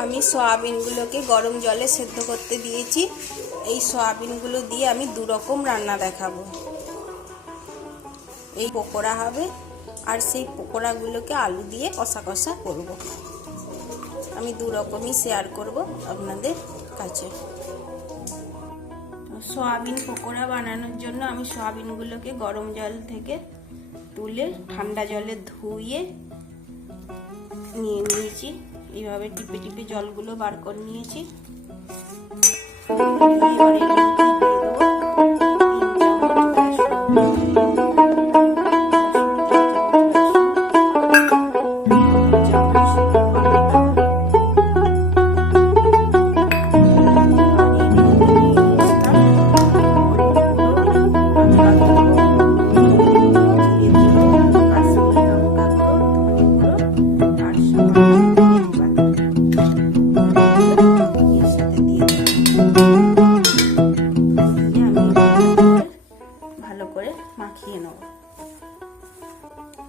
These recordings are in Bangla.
আমি সয়াবিনগুলোকে গরম জলে সেদ্ধ করতে দিয়েছি। এই সয়াবিনগুলো দিয়ে আমি দু রকম রান্না দেখাবো। এই পকোড়া হবে আর সেই পকোড়াগুলোকে আলু দিয়ে কষা কষা করব। আমি দু রকমই শেয়ার করব আপনাদের কাছে। সয়াবিন পকোড়া বানানোর জন্য আমি সয়াবিনগুলোকে গরম জল থেকে তুলে ঠান্ডা জলে ধুয়ে নিয়ে নিয়েছি। এইভাবে টিপে টিপে জলগুলো বার করে নিয়েছি।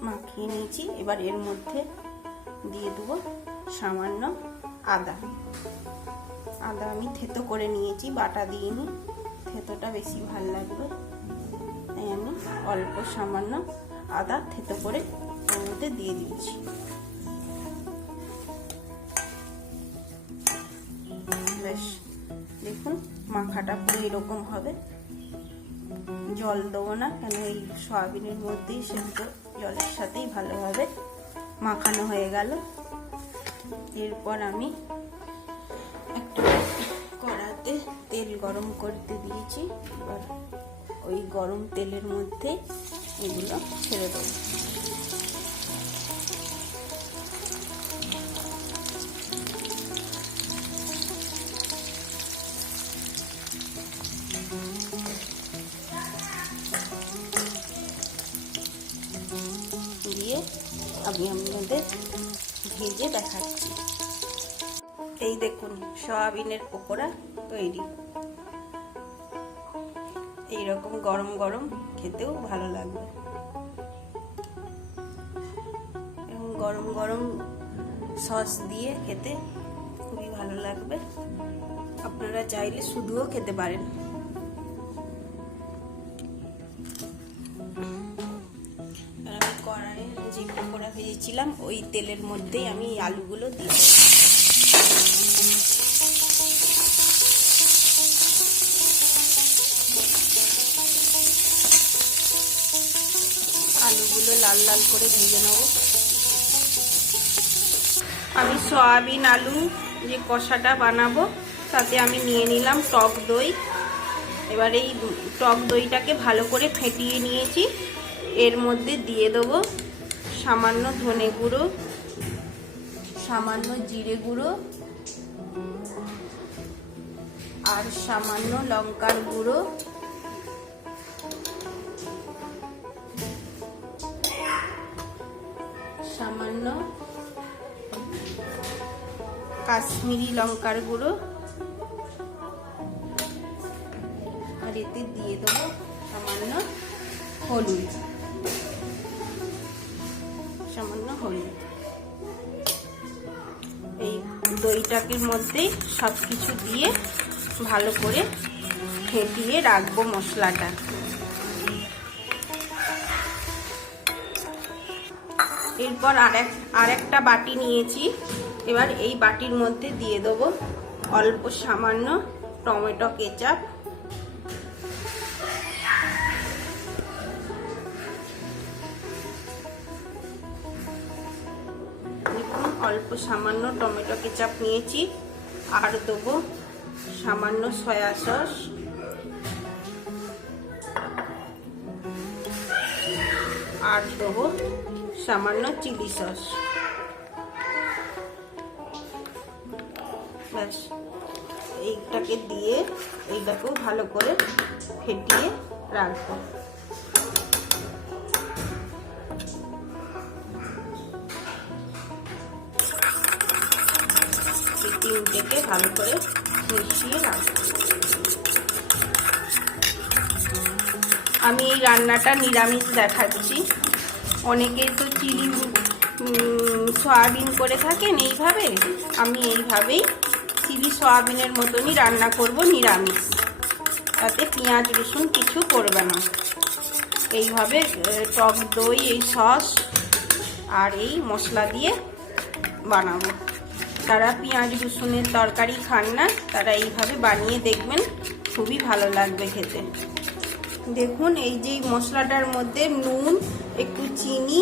মাখিয়ে নিয়েছি। এবার এর মধ্যে দিয়ে দেবো সামান্য আদা। আমি থেতো করে নিয়েছি, বাটা দিইনি, থেতোটা বেশি ভালো লাগবে তাই আমি অল্প সামান্য আদা থেতো করে এর মধ্যে দিয়ে দিয়েছি। বেশ দেখুন মাখাটা পুরো এরকম হবে। জল দেবো না, কেন এই সয়াবিনের মধ্যেই সেদ্ধ জলের সাথেই ভালোভাবে মাখানো হয়ে গেল। এরপর আমি একটা কড়াতে তেল গরম করতে দিয়েছি। এবার ওই গরম তেলের মধ্যে এগুলো ছেড়ে দেবো। দিয়ে আমি আপনাদের ভেজে দেখাচ্ছি। এই দেখুন সয়াবিনের পকোড়া তৈরি। এইরকম গরম গরম খেতেও ভালো লাগবে এবং গরম গরম সস দিয়ে খেতে খুবই ভালো লাগবে। আপনারা চাইলে শুধুও খেতে পারেন। কড়াইয়ে যে পকোড়া ভেজেছিলাম ওই তেলের মধ্যেই আমি আলুগুলো দিয়ে আলুগুলো লাল লাল করে ভেজে নেব। আমি সয়াবিন আলু যে কষাটা বানাবো তাতে আমি নিয়ে নিলাম টক দই। এবার এই টক দইটাকে ভালো করে ফেটিয়ে নিয়েছি। এর মধ্যে দিয়ে দেবো সামান্য ধনে গুঁড়ো, সামান্য জিরে গুঁড়ো আর সামান্য লঙ্কার গুঁড়ো, সামান্য কাশ্মীরি লঙ্কার গুঁড়ো আর এতে দিয়ে দেবো সামান্য হলুদ। এই দইটাকের মধ্যে সবকিছু দিয়ে ভালো করে ফেটিয়ে রাখবো মশলাটা। এরপর আরেকটা বাটি নিয়েছি। এবার এই বাটির মধ্যে দিয়ে দেবো অল্প সামান্য টমেটো কেচাপ, অল্প সামান্য টমেটো কেচাপ নিয়েছি। আর দেবো সামান্য সয়া সস, আর দেবো সামান্য চিলি সস। ব্যাস এইটাকে দিয়ে এইটাকেও ভালো করে ফেটিয়ে রাখবো। তিনটেকে ভালো করে মিশিয়ে রাখবো। আমি এই রান্নাটা নিরামিষ দেখাচ্ছি। অনেকেই তো চিলি সয়াবিন করে থাকেন এইভাবে, আমি এইভাবেই চিলি সয়াবিনের মতনই রান্না করব নিরামিষ, তাতে পেঁয়াজ রসুন কিছু করবে না। এইভাবে টক দই, এই সস আর এই মশলা দিয়ে বানাবো। তারা পেঁয়াজ রসুনের তরকারি খান না, তারা এইভাবে বানিয়ে দেখবেন, খুবই ভালো লাগবে খেতে। দেখুন এই যে মশলাটার মধ্যে নুন, একটু চিনি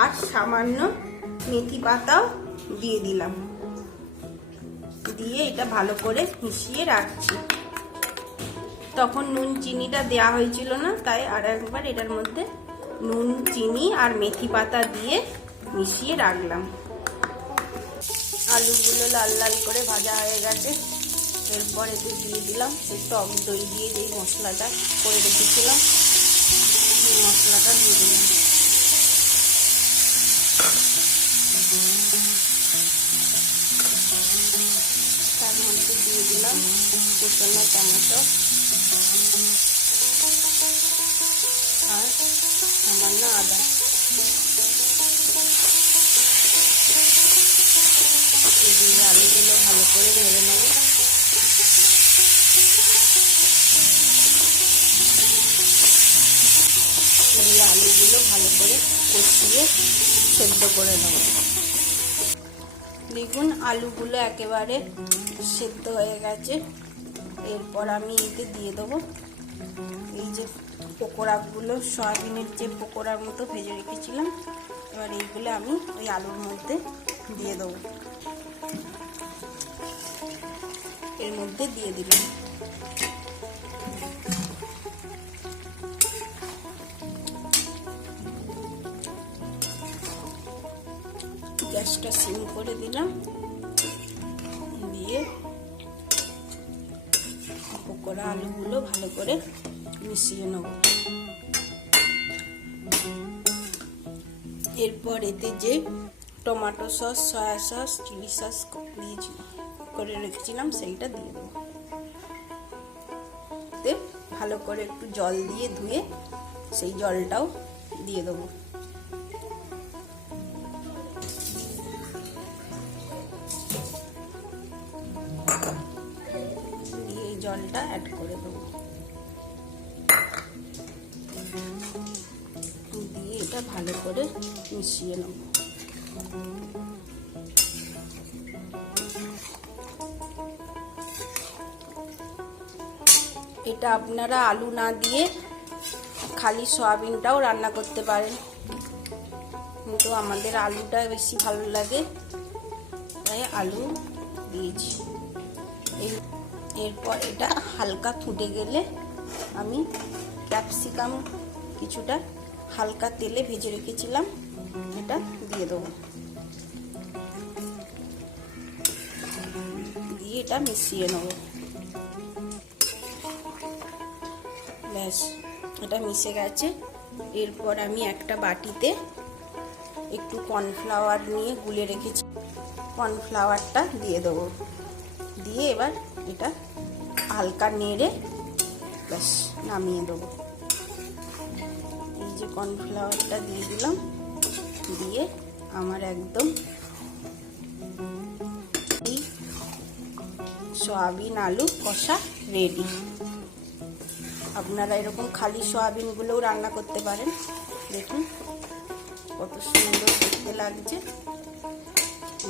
আর সামান্য মেথি পাতাও দিয়ে দিলাম, দিয়ে এটা ভালো করে মিশিয়ে রাখছি। তখন নুন চিনিটা দেওয়া হয়েছিল না, তাই আর একবার এটার মধ্যে নুন চিনি আর মেথি পাতা দিয়ে মিশিয়ে রাখলাম। আলুগুলো লাল লাল করে ভাজা হয়ে গেছে, এরপর এতে দিয়ে দিলাম সেই টক দই দিয়ে যেই মশলাটা করে রেখেছিলাম, সেই মশলাটা দিয়ে দিলাম। তার মধ্যে দিয়ে দিলাম কুচানো টমেটো আর সামান্য আদা। আলুগুলো ভালো করে ভেজে নেব। এই আলুগুলো ভালো করে কষিয়ে সেদ্ধ করে নেব। দেখুন আলুগুলো একেবারে সেদ্ধ হয়ে গেছে। এরপর আমি এতে দিয়ে দেবো এই যে পকোড়াগুলো, সয়াবিনের যে পকোড়ার মতো ভেজে রেখেছিলাম, এবার এইগুলো আমি ওই আলুর মধ্যে দিয়ে দেবো। এর মধ্যে দিয়ে দিলাম। গ্যাসটা সিম করে দিলাম, দিয়ে পকোড়া আলুগুলো ভালো করে মিশিয়ে নেব। এরপর এতে যে tomato sauce, soya sauce, chilli sauce করে রেখেছিলাম সেইটা দিয়ে দেবো। ভালো করে একটু জল দিয়ে ধুয়ে সেই জলটাও দিয়ে দেবো। দিয়ে এই জলটা অ্যাড করে দেবো, দিয়ে এটা ভালো করে মিশিয়ে নেব। এটা আপনারা আলু না দিয়ে খালি সয়াবিনটাও রান্না করতে পারেন, কিন্তু আমাদের আলুটা বেশি ভালো লাগে তাই আলু দিয়েছি। এরপর এটা হালকা ফুটে গেলে আমি ক্যাপসিকাম কিছুটা হালকা তেলে ভেজে রেখেছিলাম, এটা দিয়ে দেবো। দিয়ে এটা মিশিয়ে নেব। ব্যাস, এটা মিশে গেছে। এরপর আমি একটা বাটিতে একটু কর্নফ্লাওয়ার নিয়ে গুলে রেখেছি, কর্নফ্লাওয়ারটা দিয়ে দেবো। দিয়ে এবার এটা হালকা নেড়ে ব্যাস নামিয়ে দেবো। এই যে কর্নফ্লাওয়ারটা দিয়ে দিলাম, দিয়ে আমার একদম এই সয়াবিন আলু কষা রেডি। আপনারা এরকম খালি সয়াবিনগুলোও রান্না করতে পারেন। দেখুন কত সুন্দর দেখতে লাগছে,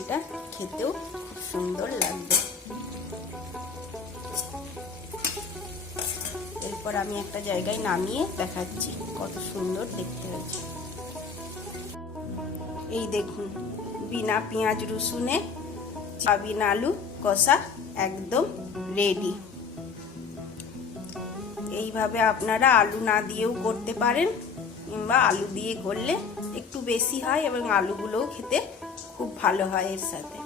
এটা খেতেও খুব সুন্দর লাগবে। এরপর আমি একটা জায়গায় নামিয়ে দেখাচ্ছি কত সুন্দর দেখতে হয়েছে। এই দেখুন বিনা পেঁয়াজ রসুনে সয়াবিন আলু কষা একদম রেডি। এইভাবে আপনারা আলু না দিয়েও করতে পারেন, কিংবা আলু দিয়ে করলে একটু বেশি হয় এবং আলুগুলোও খেতে খুব ভালো হয় এর সাথে।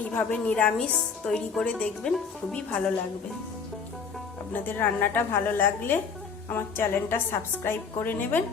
এইভাবে নিরামিষ তৈরি করে দেখবেন, খুবই ভালো লাগবে। আপনাদের রান্নাটা ভালো লাগলে আমার চ্যানেলটা সাবস্ক্রাইব করে নেবেন।